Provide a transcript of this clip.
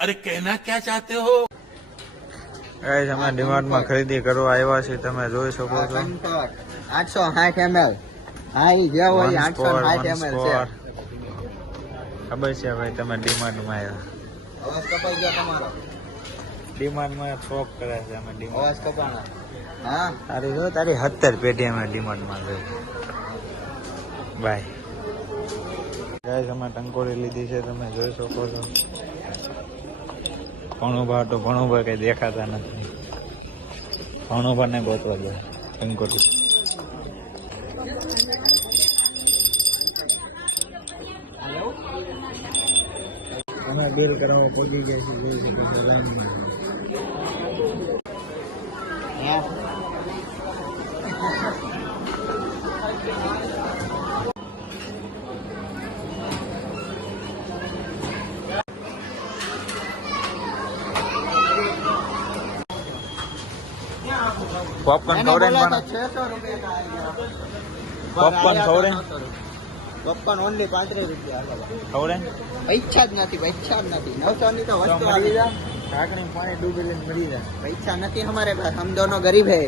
अरे कहना क्या चाहते हो? ગાઈસ અમે ડીમાર્ટ માં ખરીદી કરવા આવ્યા છીએ, તમે જોઈ શકો છો 860 ml. હા ઈ જે હોય 860 ml છે. ખબર છે ભાઈ તમે ડીમાર્ટ માં આવ્યા? અવાજ કપાઈ ગયો તમારો. ડીમાર્ટ માં શોપ કરે છે અમે ડીમાર્ટ. અવાજ કપાણા. હા તારી જો તારી 70 પેઢી અમે ડીમાર્ટ માં જોઈ. બાય ગાઈસ અમે ટંકોરી લીધી છે, તમે જોઈ શકો છો. ભણુભા તો ભણુભા કઈ દેખાતા નથી. ભણુભા ને ગોતવા જાય ટંકોરી. અમે બિલ કરવા પહોંચી ગયા છીએ, જોઈ શકો છો લાઈનમાં. પોપકોર્ન ખવડે ને પણ 600 રૂપિયા પોપકોર્ન ખવડે પોપકોર્ન ઓનલી 35 રૂપિયા ખવડે પૈસા જ નથી, પૈસા જ નથી. 900 ની તો વસ્તુ આવી જાય. ઢાંકણી પાણી ડૂબેલી મળી જાય. પૈસા નથી हमारे पास, हम दोनों गरीब है.